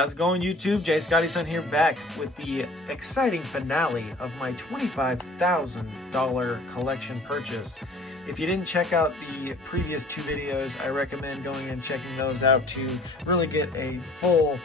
how's it going, YouTube? Jay Scotty Son here, back with the exciting finale of my $25,000 collection purchase. If you didn't check out the previous two videos, I recommend going and checking those out to really get a full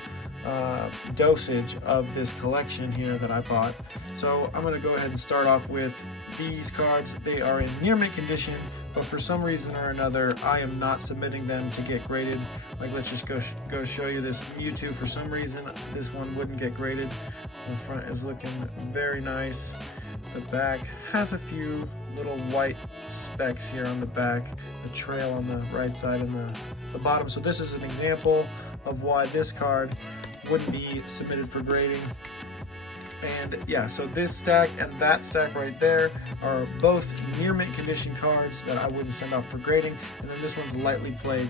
dosage of this collection here that I bought. So I'm going to go ahead and start off with these cards. They are in near mint condition, but for some reason or another I am not submitting them to get graded. Like, let's just go show you this Mewtwo. For some reason this one wouldn't get graded. The front is looking very nice. The back has a few little white specks here on the back, the trail on the right side and the bottom. So this is an example of why this card wouldn't be submitted for grading. And yeah, so this stack and that stack right there are both near mint condition cards that I wouldn't send off for grading, and then this one's lightly played,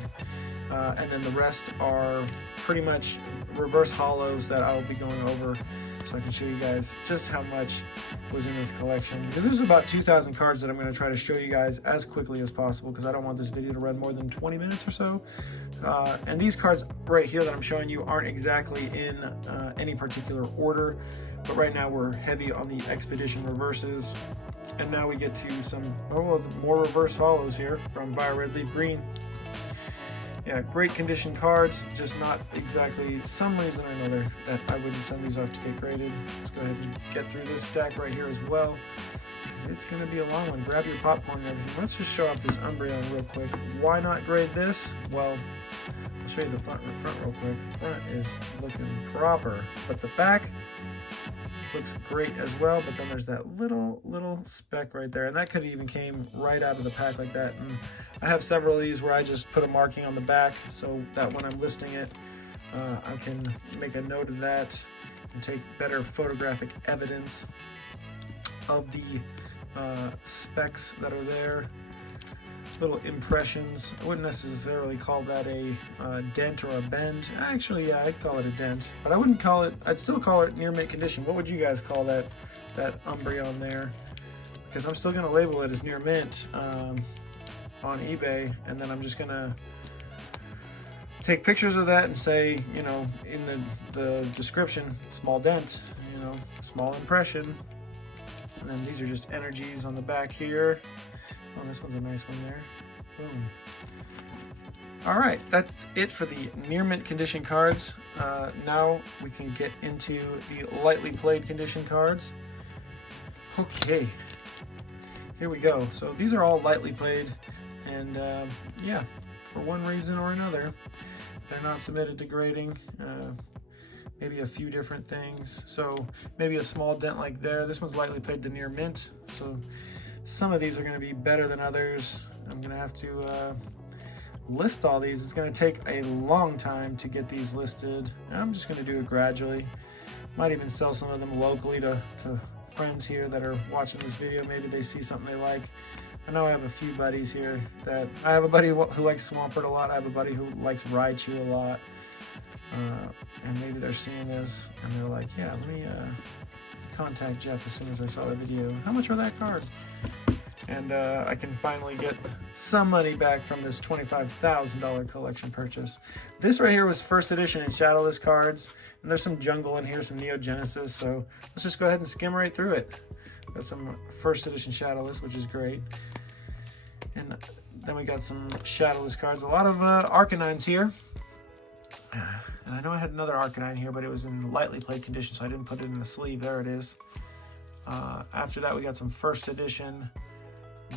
and then the rest are pretty much reverse hollows that I'll be going over so I can show you guys just how much was in this collection, because this is about 2,000 cards that I'm going to try to show you guys as quickly as possible, because I don't want this video to run more than 20 minutes or so. And these cards right here that I'm showing you aren't exactly in any particular order, but right now we're heavy on the Expedition reverses, and now we get to some more reverse hollows here from Fire Red Leaf Green. Yeah, great condition cards, just not exactly, some reason or another that I wouldn't send these off to get graded. Let's go ahead and get through this stack right here as well, because it's going to be a long one. Grab your popcorn and everything. Let's just show off this Umbreon real quick. Why not grade this? Well, I'll show you the front real quick. Front is looking proper, but the back looks great as well, but then there's that little speck right there, and that could even came right out of the pack like that. And I have several of these where I just put a marking on the back so that when I'm listing it, I can make a note of that and take better photographic evidence of the specks that are there. Little impressions. I wouldn't necessarily call that a dent or a bend. Actually, yeah, I'd call it a dent, but I wouldn't call it, I'd still call it near mint condition. What would you guys call that Umbreon there? Because I'm still going to label it as near mint on eBay, and then I'm just going to take pictures of that and say, you know, in the description, small dent, you know, small impression. And then these are just energies on the back here. Oh, this one's a nice one there. Boom. All right, that's it for the near mint condition cards. Now we can get into the lightly played condition cards. Okay, here we go. So these are all lightly played, and yeah, for one reason or another, they're not submitted to grading. Maybe a few different things. So maybe a small dent like there. This one's lightly played to near mint, so some of these are going to be better than others. I'm going to have to list all these. It's going to take a long time to get these listed, and I'm just going to do it gradually. Might even sell some of them locally to friends here that are watching this video. Maybe they see something they like. I know I have a few buddies here that, I have a buddy who likes Swampert a lot. I have a buddy who likes Raichu a lot. And maybe they're seeing this and they're like, yeah, let me contact Jeff as soon as I saw the video. How much for that card? And I can finally get some money back from this $25,000 collection purchase. This right here was first edition in shadowless cards, and there's some jungle in here, some Neo Genesis, so let's just go ahead and skim right through it. Got some first edition shadowless, which is great. And then we got some shadowless cards, a lot of Arcanines here. And I know I had another Arcanine here, but it was in lightly played condition, so I didn't put it in the sleeve. There it is. After that, we got some first edition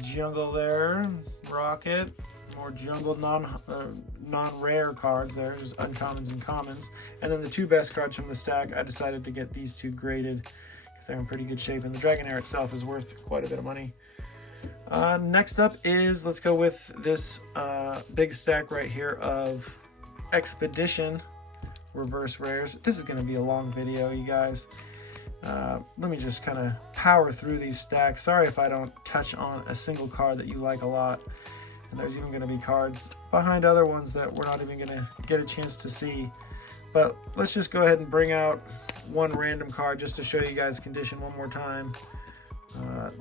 jungle there, Rocket, more jungle non-rare cards there, just uncommons and commons. And then the two best cards from the stack, I decided to get these two graded because they're in pretty good shape, and the Dragonair itself is worth quite a bit of money. Next up is, let's go with this big stack right here of Expedition reverse rares. This is going to be a long video, you guys. Let me just kind of power through these stacks. Sorry if I don't touch on a single card that you like a lot. And there's even going to be cards behind other ones that we're not even going to get a chance to see. But let's just go ahead and bring out one random card just to show you guys condition one more time.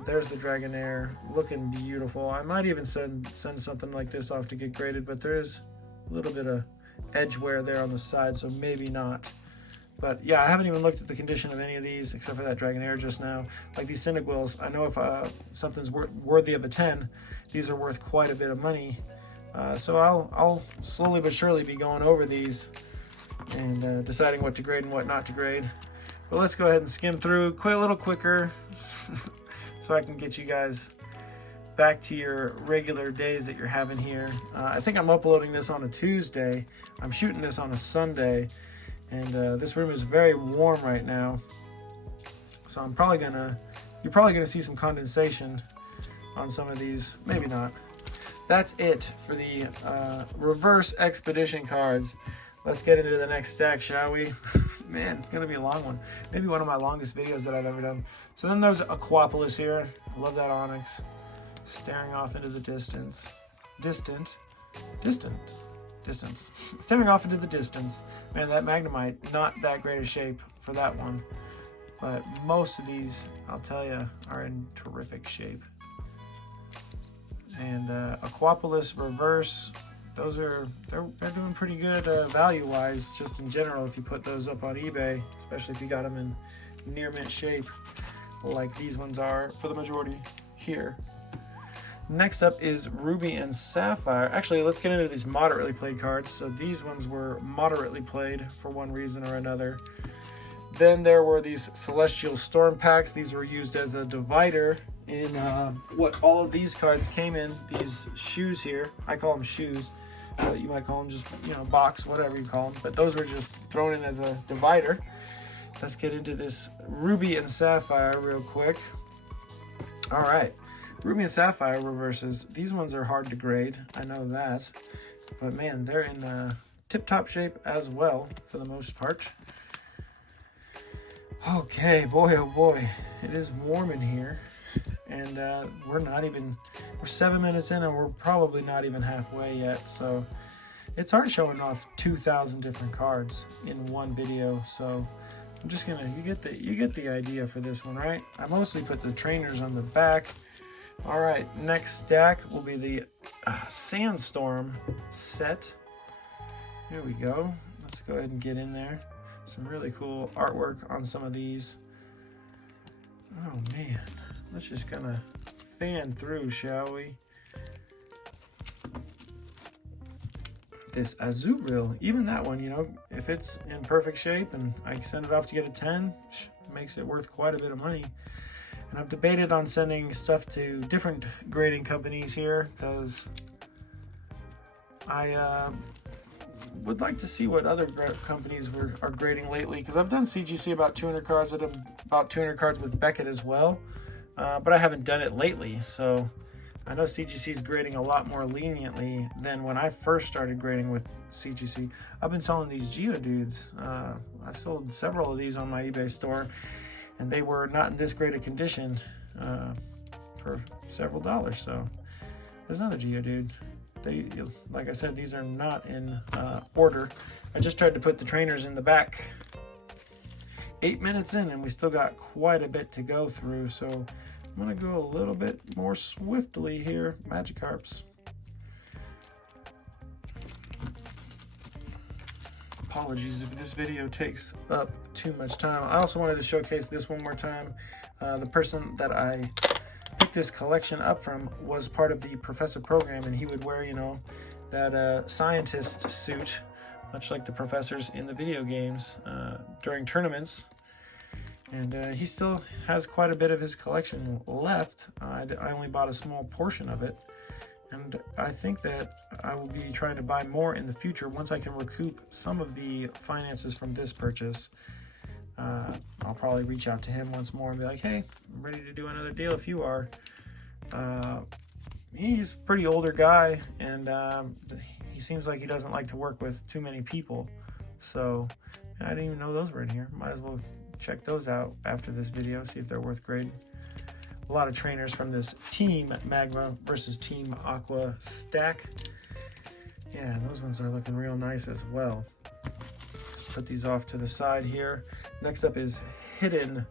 There's the Dragonair, looking beautiful. I might even send something like this off to get graded, but there is a little bit of edge wear there on the side, so maybe not. But yeah, I haven't even looked at the condition of any of these except for that Dragonair just now. Like these Cyndaquils, I know if something's worthy of a 10, these are worth quite a bit of money. So I'll slowly but surely be going over these and deciding what to grade and what not to grade. But let's go ahead and skim through quite a little quicker so I can get you guys back to your regular days that you're having here. I think I'm uploading this on a Tuesday. I'm shooting this on a Sunday, and this room is very warm right now. So you're probably gonna see some condensation on some of these, maybe not. That's it for the reverse expedition cards. Let's get into the next stack, shall we? Man, it's gonna be a long one. Maybe one of my longest videos that I've ever done. So then there's Aquapolis here. I love that Onyx. Staring off into the distance. Distance. Staring off into the distance. Man, that Magnemite, not that great a shape for that one. But most of these, I'll tell you, are in terrific shape. And Aquapolis Reverse, they're doing pretty good value-wise, just in general, if you put those up on eBay, especially if you got them in near mint shape, like these ones are for the majority here. Next up is Ruby and Sapphire. Actually, let's get into these moderately played cards. So these ones were moderately played for one reason or another. Then there were these Celestial Storm packs. These were used as a divider in what all of these cards came in. These shoes here, I call them shoes. You might call them just, you know, box, whatever you call them. But those were just thrown in as a divider. Let's get into this Ruby and Sapphire real quick. All right. Ruby and Sapphire reverses. These ones are hard to grade, I know that. But man, they're in tip-top shape as well, for the most part. Okay, boy, oh boy. It is warm in here. And we're 7 minutes in and we're probably not even halfway yet. So it's hard showing off 2,000 different cards in one video. So I'm just gonna, you get the idea for this one, right? I mostly put the trainers on the back. All right, next stack will be the Sandstorm set. Here we go. Let's go ahead and get in there. Some really cool artwork on some of these. Oh man, let's just kind of fan through, shall we? This Azurill, even that one, you know, if it's in perfect shape and I send it off to get a 10, makes it worth quite a bit of money. And I've debated on sending stuff to different grading companies here because I would like to see what other companies are grading lately, because I've done CGC about 200 cards. I did about 200 cards with Beckett as well, but I haven't done it lately. So I know CGC is grading a lot more leniently than when I first started grading with CGC. I've been selling these Geodudes. I sold several of these on my eBay store, and they were not in this great a condition for several dollars. So there's another Geodude. Like I said, these are not in order. I just tried to put the trainers in the back. 8 minutes in and we still got quite a bit to go through. So I'm gonna go a little bit more swiftly here. Magikarps. Apologies if this video takes up too much time. I also wanted to showcase this one more time. The person that I picked this collection up from was part of the professor program, and he would wear, you know, that scientist suit, much like the professors in the video games, during tournaments. And he still has quite a bit of his collection left. I only bought a small portion of it. And I think that I will be trying to buy more in the future once I can recoup some of the finances from this purchase. I'll probably reach out to him once more and be like, hey, I'm ready to do another deal if you are. He's a pretty older guy, and he seems like he doesn't like to work with too many people. So I didn't even know those were in here. Might as well check those out after this video, see if they're worth grading. A lot of trainers from this Team Magma versus Team Aqua stack. Yeah, those ones are looking real nice as well. Let's put these off to the side here. Next up is Hidden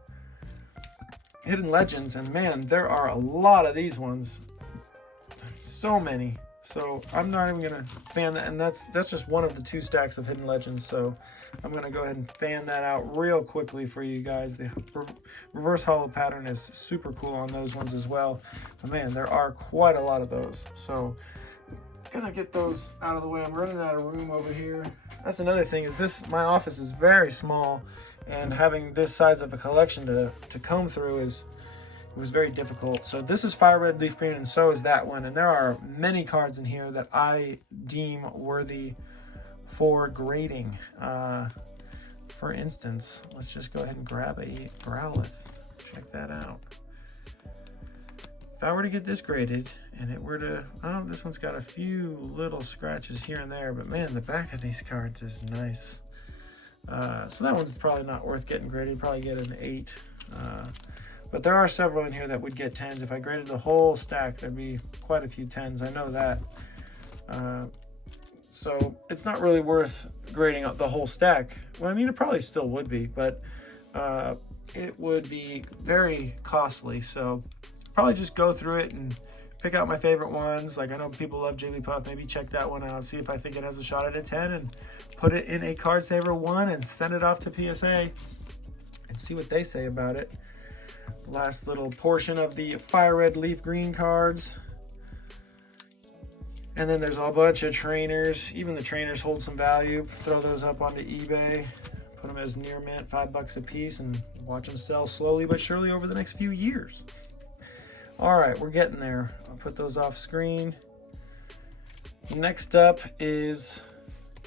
Legends, and man, there are a lot of these ones. So many So I'm not even gonna fan that, and that's just one of the 2 stacks of Hidden Legends. So I'm gonna go ahead and fan that out real quickly for you guys. The reverse hollow pattern is super cool on those ones as well. But man, there are quite a lot of those. So I'm gonna get those out of the way. I'm running out of room over here. That's another thing, is my office is very small, and having this size of a collection to comb through was very difficult. So this is Fire Red, Leaf Green, and so is that one. And there are many cards in here that I deem worthy for grading. For instance, let's just go ahead and grab a Growlithe. Check that out. If I were to get this graded and it were to, oh, this one's got a few little scratches here and there, but man, the back of these cards is nice. So that one's probably not worth getting graded, probably get an 8. But there are several in here that would get 10s. If I graded the whole stack, there'd be quite a few 10s. I know that. So it's not really worth grading up the whole stack. Well, I mean, it probably still would be, but it would be very costly. So probably just go through it and pick out my favorite ones. Like, I know people love Jigglypuff. Maybe check that one out. See if I think it has a shot at a 10, and put it in a Card Saver 1 and send it off to PSA and see what they say about it. Last little portion of the Fire Red, Leaf Green cards. And then there's a bunch of trainers. Even the trainers hold some value. Throw those up onto eBay. Put them as near mint, $5 a piece, and watch them sell slowly but surely over the next few years. All right, we're getting there. I'll put those off screen. Next up is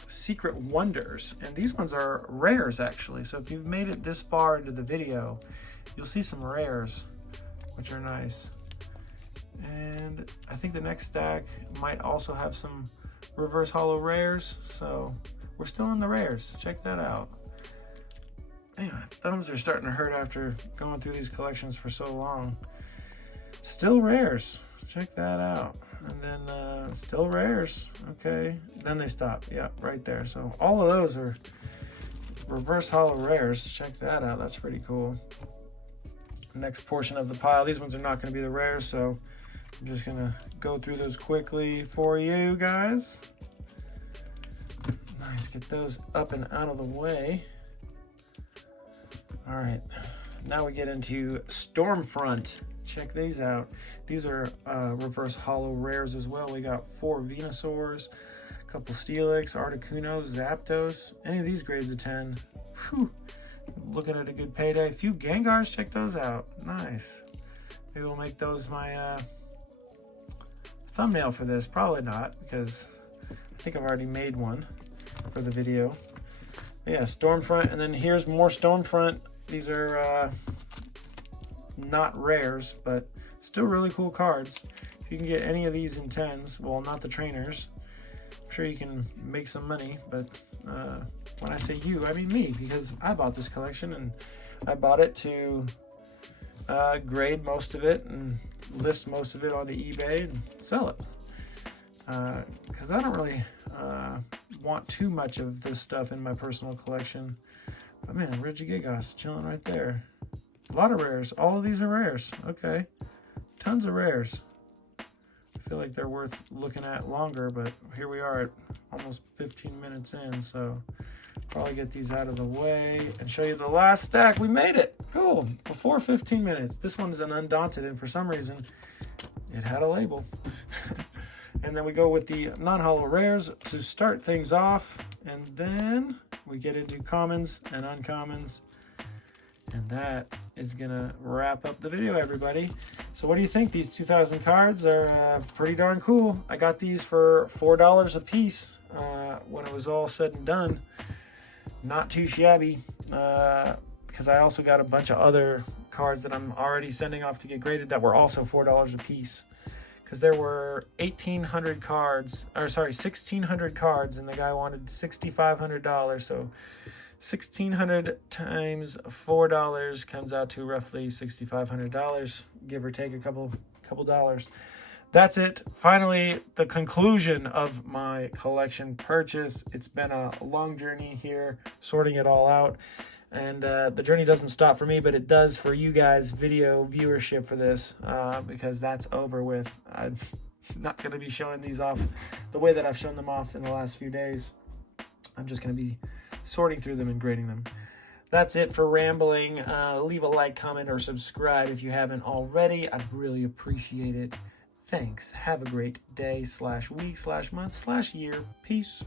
Secret Wonders. And these ones are rares, actually. So if you've made it this far into the video, you'll see some rares, which are nice. And I think the next stack might also have some reverse hollow rares. So we're still in the rares. Check that out. Man, my thumbs are starting to hurt after going through these collections for so long. Still rares. Check that out. And then still rares. Okay. Then they stop. Yeah, right there. So all of those are reverse hollow rares. Check that out. That's pretty cool. Next portion of the pile. These ones are not going to be the rares, so I'm just going to go through those quickly for you guys. Nice. Get those up and out of the way. All right. Now we get into Stormfront. Check these out. These are reverse hollow rares as well. We got 4 Venusaurs, a couple Steelix, Articuno, Zapdos. Any of these grades of 10. Whew. Looking at a good payday. A few Gengars, check those out. Nice. Maybe we'll make those my thumbnail for this. Probably not, because I think I've already made one for the video. But yeah, Stormfront, and then here's more Stormfront. These are not rares, but still really cool cards. If you can get any of these in 10s, well, not the trainers, I'm sure you can make some money, but when I say you, I mean me, because I bought this collection, and I bought it to grade most of it and list most of it onto eBay and sell it. Because I don't really want too much of this stuff in my personal collection. But man, Regigigas chilling right there. A lot of rares. All of these are rares. Okay. Tons of rares. I feel like they're worth looking at longer, but here we are at almost 15 minutes in, so probably get these out of the way and show you the last stack. We made it. Cool. Before 15 minutes. This one's an Undaunted, and for some reason it had a label. And then we go with the non-hollow rares to start things off, and then we get into commons and uncommons, and that is gonna wrap up the video, everybody. So what do you think? These 2,000 cards are pretty darn cool. I got these for $4 a piece when it was all said and done. Not too shabby, because I also got a bunch of other cards that I'm already sending off to get graded that were also $4 a piece. Because there were 1,800 cards, or sorry, 1,600 cards, and the guy wanted $6,500. So 1,600 times $4 comes out to roughly $6,500, give or take a couple dollars. That's it. Finally, the conclusion of my collection purchase. It's been a long journey here, sorting it all out. And the journey doesn't stop for me, but it does for you guys, video viewership for this, because that's over with. not going to be showing these off the way that I've shown them off in the last few days. I'm just going to be sorting through them and grading them. That's it for rambling. Leave a like, comment, or subscribe if you haven't already. I'd really appreciate it. Thanks. Have a great day /week/month/year. Peace.